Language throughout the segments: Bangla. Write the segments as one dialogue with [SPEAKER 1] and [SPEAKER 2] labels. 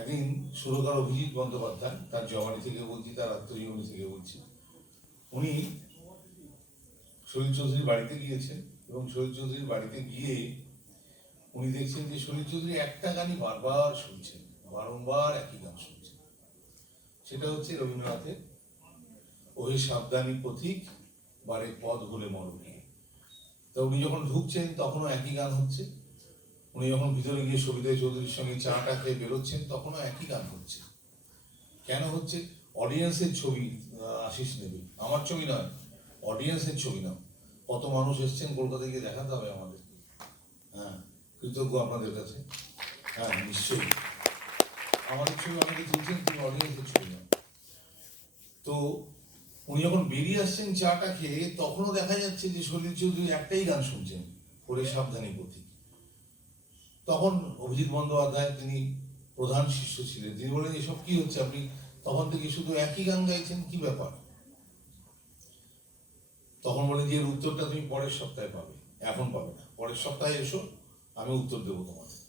[SPEAKER 1] একদিন সুরকার অভিজিৎ বন্দ্যোপাধ্যায়, তার জবানি থেকে বলছি, তার আত্মজীবনী থেকে বলছি। উনি শরীর চৌধুরীর বাড়িতে গিয়েছেন এবং শরীর চৌধুরীর বাড়িতে গিয়ে উনি দেখছেন যে শরীর চৌধুরী একটা গানই বারবার শুনছেন, বারংবার একই গান শুনছেন। সেটা হচ্ছে রবীন্দ্রনাথের ওই সাবধানী পথিক বারে পথ ভুলে মরণে। তা উনি যখন ঢুকছেন, তখনও একই গান হচ্ছে। উনি যখন ভিতরে গিয়ে সবিতা চৌধুরীর সঙ্গে চাটা খেয়ে বেরোচ্ছেন, তখনও একই গান হচ্ছে। কেন হচ্ছে? অডিয়েন্সের ছবি আশিস নেবে আমার ছবি নয় অডিয়েন্সের ছবি নাও। কত মানুষ এসছেন কলকাতা গিয়ে দেখাতে হবে আমাদের। হ্যাঁ কৃতজ্ঞ আপনাদের কাছে। হ্যাঁ নিশ্চয়ই। আমাদের ছবি অনেকে তুলছেন তুমি অডিয়েন্সের ছবি নাও তো উনি যখন বেরিয়ে আসছেন চাটা খেয়ে, তখনও দেখা যাচ্ছে যে সলিল চৌধুরী একটাই গান শুনছেন করে সাবধানী পথিক। তখন অভিজিৎ বন্দ্যোপাধ্যায় তিনি প্রধান শিষ্য ছিলেন। তিনি বলেন এসব কি হচ্ছে? আপনি তখন থেকে শুধু একই গান গাইছেন, কি ব্যাপার? তখন বলে, যে উত্তরটা তুমি পরের সপ্তাহে পাবে। এখন পাবে না। পরের সপ্তাহে এসো, আমি উত্তর দেবো তোমাকে।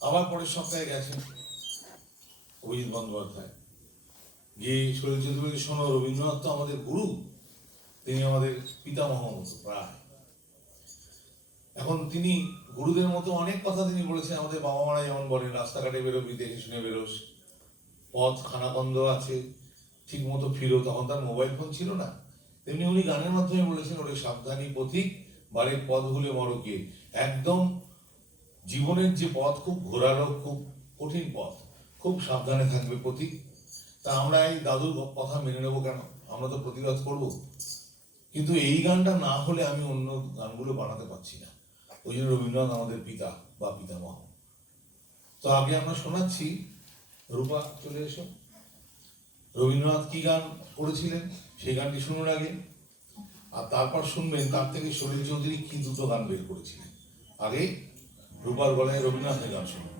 [SPEAKER 1] আবার পরের সপ্তাহে গেছেন অভিজিৎ বন্দ্যোপাধ্যায়। গিয়ে শরীর চৌধুরী শোনো, রবীন্দ্রনাথ তো আমাদের গুরু। তিনি আমাদের পিতামহ মতো, প্রায়। এখন তিনি গুরুদের মতো অনেক কথা তিনি বলেছেন, আমাদের বাবা মারা যেমন বলেন, রাস্তাঘাটে বেরোবি, দেখে শুনে বেরোস। পথ খানাকন্দ আছে, ঠিক মতো ফিরো। তখন তার মোবাইল ফোন ছিল না। তেমনি উনি গানের মাধ্যমে বলেছেন, ওরে সাবধানী পথিক, বাড়ির পথ ভুলে মরকে একদম জীবনের যে পথ, খুব ঘোরালো, খুব কঠিন পথ। খুব সাবধানে থাকবে পথিক। তা আমরা এই দাদুর কথা মেনে নেব কেন? আমরা তো প্রতিবাদ করব। কিন্তু এই গানটা না হলে আমি অন্য গানগুলো বানাতে পারছি না। ওই জন্য রবীন্দ্রনাথ আমাদের পিতা বা পিতামহ। তো আগে আমরা শোনাচ্ছি, রূপা চলে এসো। রবীন্দ্রনাথ কি গান করেছিলেন? সেই গানটি শুনুন আগে। আর তারপর শুনবেন, তার থেকে সলিল চৌধুরী কি দুটো গান বের করেছিলেন? আগে রূপার গলায় রবীন্দ্রনাথের গান শুনুন।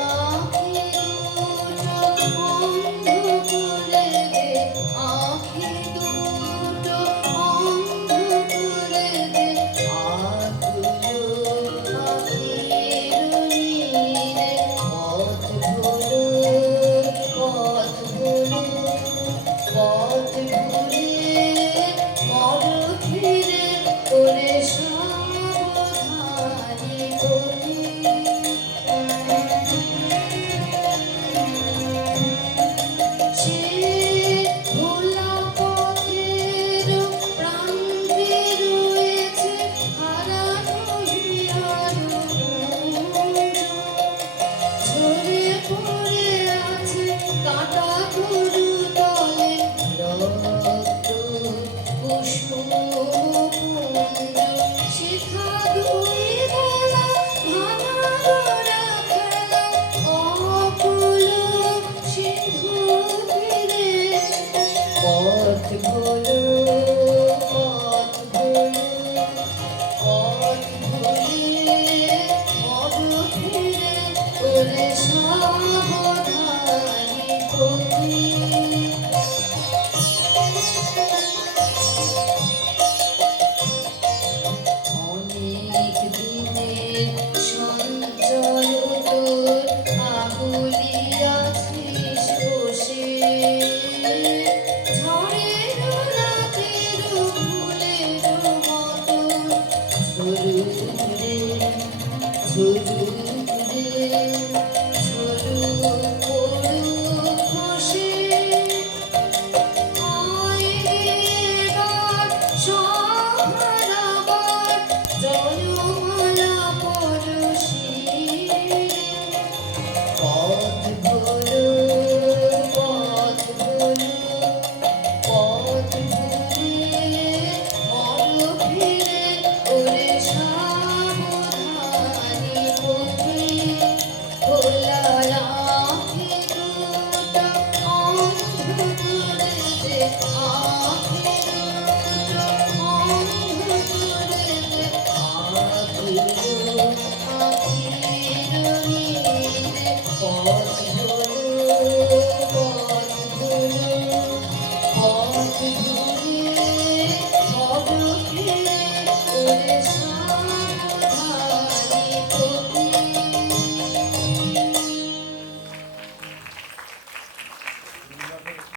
[SPEAKER 2] Thank you.